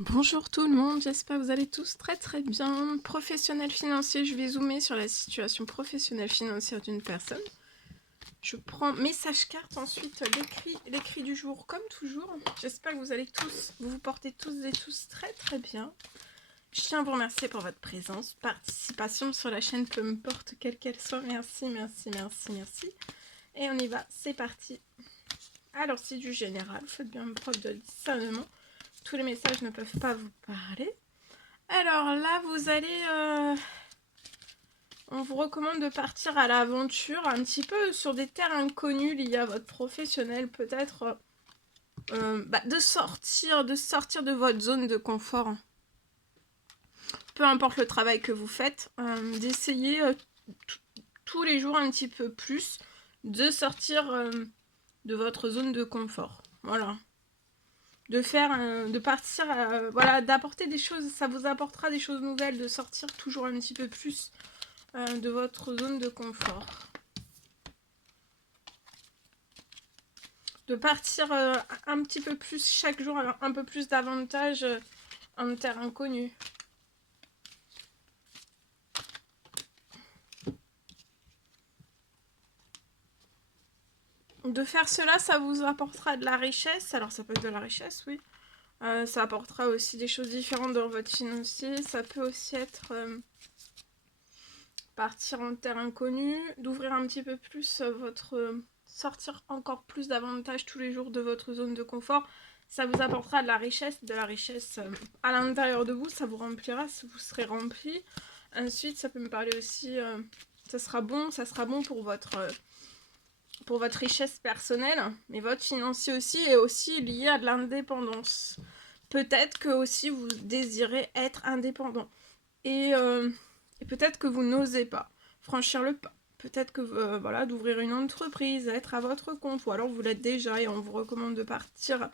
Bonjour tout le monde, j'espère que vous allez tous très bien. Professionnel financier, je vais zoomer sur la situation professionnelle financière d'une personne. Je prends message carte, ensuite l'écrit du jour comme toujours. J'espère que vous allez tous, vous vous portez tous et tous très bien. Je tiens à vous remercier pour votre présence, participation sur la chaîne, peu importe quelle qu'elle soit. Merci. Et on y va, c'est parti. Alors c'est du général, faites bien preuve de discernement. Tous les messages ne peuvent pas vous parler. Alors là, vous allez... on vous recommande de partir à l'aventure, un petit peu sur des terres inconnues liées à votre professionnel, peut-être de sortir de votre zone de confort. Peu importe le travail que vous faites, d'essayer tous les jours un petit peu plus de sortir de votre zone de confort. Voilà. De partir, voilà, d'apporter des choses, ça vous apportera des choses nouvelles, de sortir toujours un petit peu plus de votre zone de confort. De partir un petit peu plus chaque jour, un peu plus davantage en terre inconnue. De faire cela, ça vous apportera de la richesse. Alors ça peut être de la richesse, oui. Ça apportera aussi des choses différentes dans votre financier. Ça peut aussi être partir en terre inconnue, d'ouvrir un petit peu plus votre... sortir encore plus davantage tous les jours de votre zone de confort. Ça vous apportera de la richesse à l'intérieur de vous. Ça vous remplira, vous serez rempli. Ensuite, ça peut me parler aussi... ça sera bon pour votre richesse personnelle, mais votre financier aussi est aussi lié à de l'indépendance. Peut-être que aussi vous désirez être indépendant. Et peut-être que vous n'osez pas franchir le pas. Peut-être que voilà, d'ouvrir une entreprise, être à votre compte, ou alors vous l'êtes déjà et on vous recommande de partir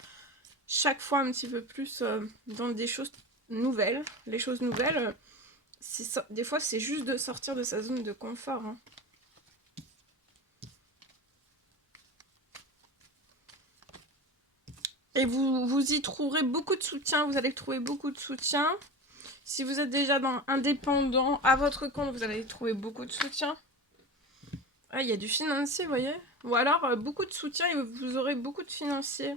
chaque fois un petit peu plus dans des choses nouvelles. Les choses nouvelles, des fois c'est juste de sortir de sa zone de confort. Hein. Et vous y trouverez beaucoup de soutien, vous allez trouver beaucoup de soutien. Si vous êtes déjà indépendant à votre compte, vous allez trouver beaucoup de soutien. Ah, il y a du financier, vous voyez. Ou alors beaucoup de soutien et vous aurez beaucoup de financier.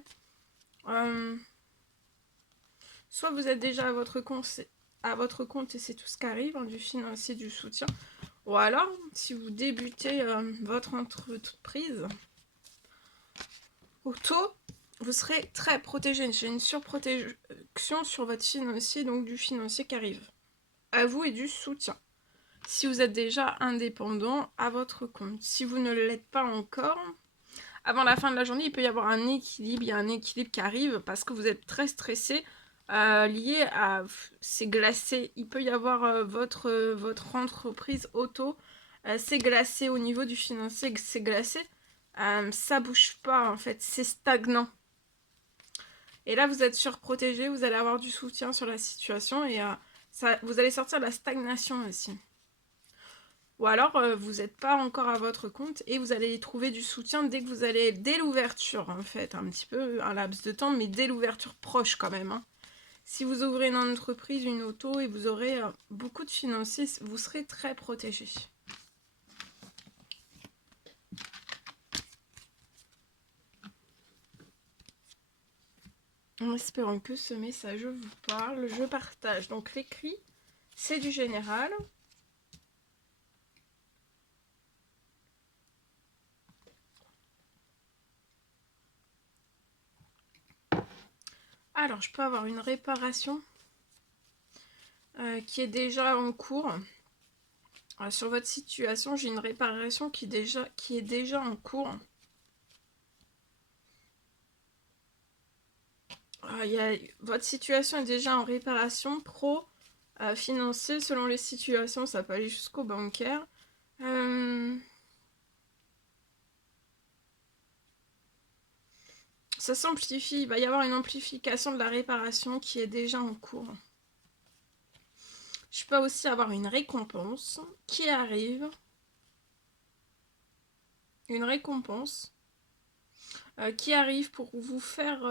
Soit vous êtes déjà à votre compte et c'est tout ce qui arrive, hein, du financier, du soutien. Ou alors, si vous débutez votre entreprise, auto, vous serez très protégé. J'ai une surprotection sur votre financier, donc du financier qui arrive. À vous et du soutien. Si vous êtes déjà indépendant à votre compte. Si vous ne l'êtes pas encore, avant la fin de la journée, il peut y avoir un équilibre. Il y a un équilibre qui arrive parce que vous êtes très stressé, lié à c'est glacé. Il peut y avoir votre entreprise auto, c'est glacé au niveau du financier, c'est glacé. Ça bouge pas en fait, c'est stagnant. Et là, vous êtes surprotégé, vous allez avoir du soutien sur la situation et vous allez sortir de la stagnation aussi. Ou alors, vous n'êtes pas encore à votre compte et vous allez trouver du soutien dès l'ouverture, en fait. Un petit peu, un laps de temps, mais dès l'ouverture proche quand même. Hein. Si vous ouvrez une entreprise, une auto et vous aurez beaucoup de financiers, vous serez très protégé. En espérant que ce message vous parle, je partage. Donc l'écrit, c'est du général. Alors, je peux avoir une réparation qui est déjà en cours. Sur votre situation, j'ai une réparation qui est déjà en cours. Votre situation est déjà en réparation pro, financier, selon les situations, ça peut aller jusqu'au bancaire. Ça s'amplifie, il va y avoir une amplification de la réparation qui est déjà en cours. Je peux aussi avoir une récompense qui arrive. Une récompense qui arrive pour vous faire...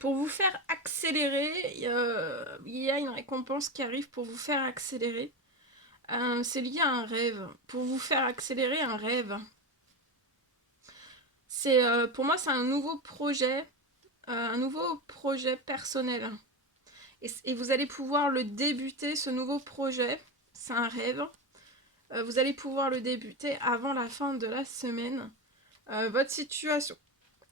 Pour vous faire accélérer, il y a une récompense qui arrive pour vous faire accélérer. C'est lié à un rêve. Pour vous faire accélérer un rêve. Pour moi, c'est un nouveau projet personnel. Et vous allez pouvoir le débuter, ce nouveau projet. C'est un rêve. Vous allez pouvoir le débuter avant la fin de la semaine. Votre situation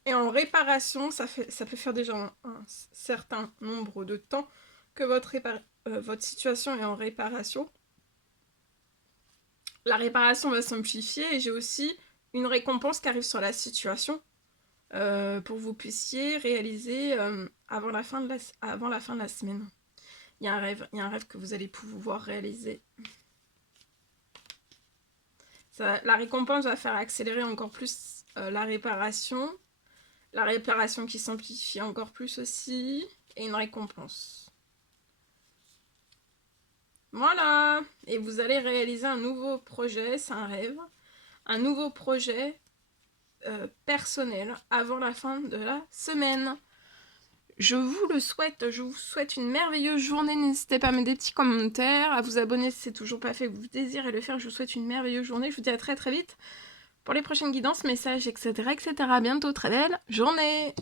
est en réparation. Ça peut faire déjà un certain nombre de temps que votre situation est en réparation. La réparation va s'amplifier et j'ai aussi une récompense qui arrive sur la situation pour que vous puissiez réaliser avant la fin de la semaine. Il y a un rêve que vous allez pouvoir réaliser. La récompense va faire accélérer encore plus la réparation. La réparation qui s'amplifie encore plus aussi. Et une récompense. Voilà. Et vous allez réaliser un nouveau projet, c'est un rêve. Un nouveau projet personnel avant la fin de la semaine. Je vous souhaite une merveilleuse journée. N'hésitez pas à mettre des petits commentaires, à vous abonner si c'est toujours pas fait, que vous désirez le faire. Je vous souhaite une merveilleuse journée. Je vous dis à très très vite pour les prochaines guidances, messages, etc. etc. À bientôt, très belle journée.